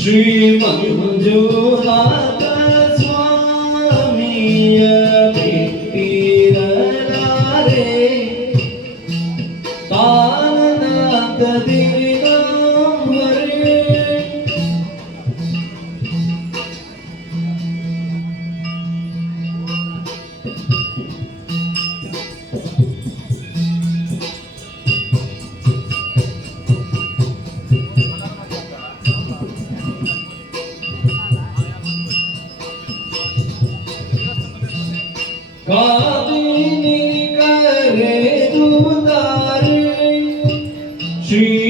Shri Manjunath. Jesus.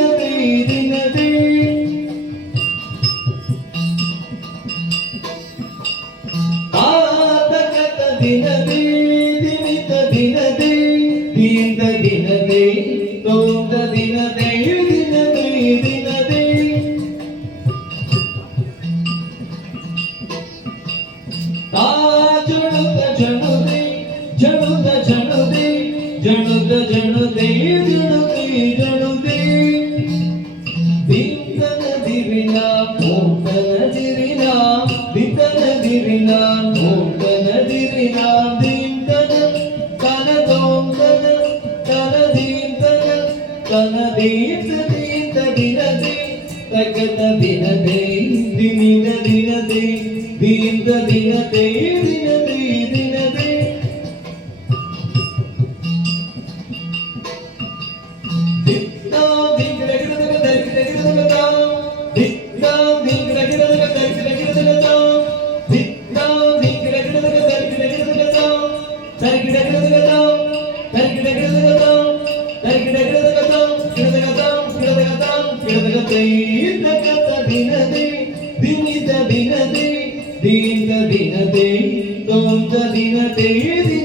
baby. tem Donde vive, donde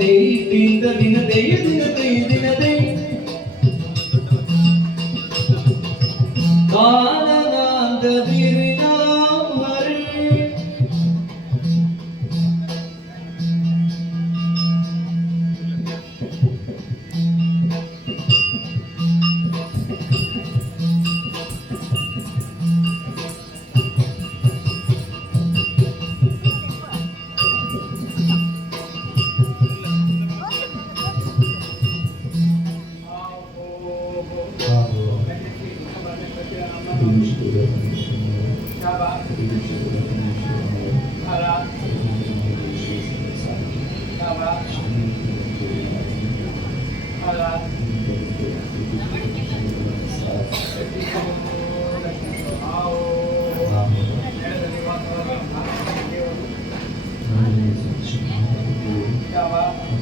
ದಿನ they ದಿನ they ದಿನ they ದಿನ ದೇ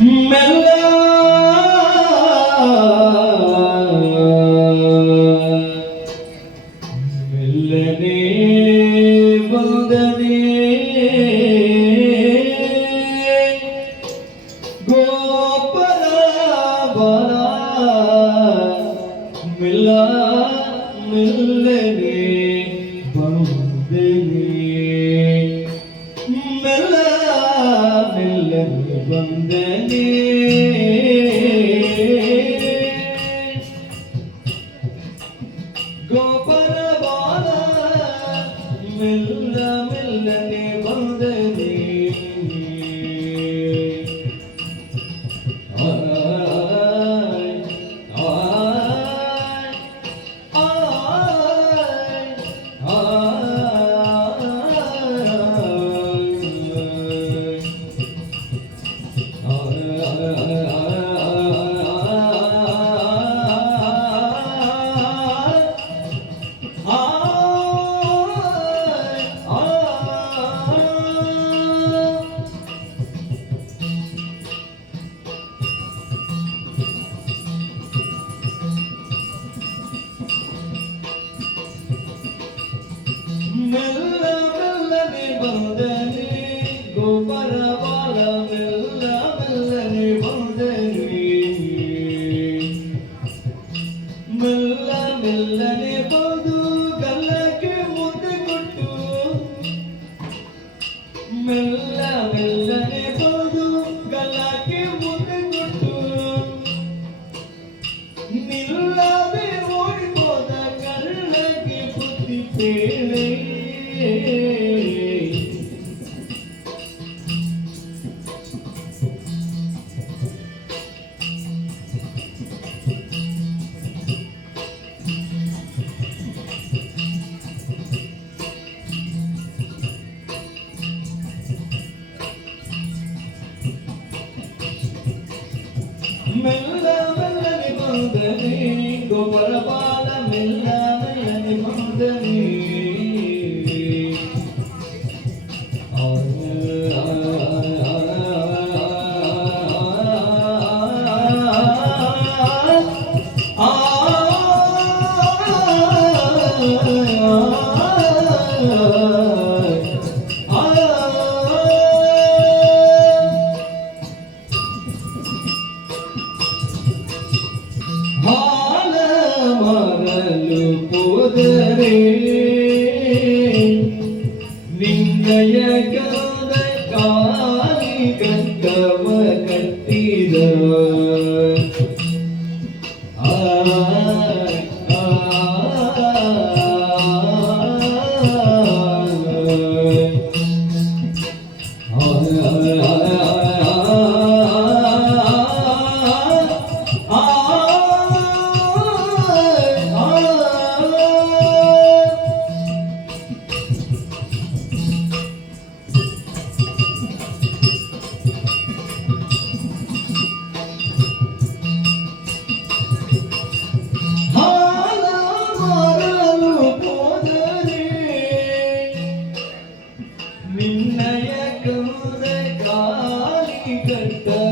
மெல்ல மில்ல மில்லே பந்தினி വന്ദനേ మెల్లమెల్లని పొందని గోపాల మెల్లమెల్లని పొందని عليك الدار وكالتجار fucking good.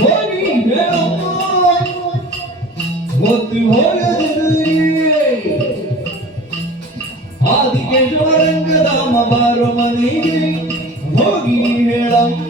ஆதிக்கேஷ்வரங்க தாம பார்வமதி போகி வேளம்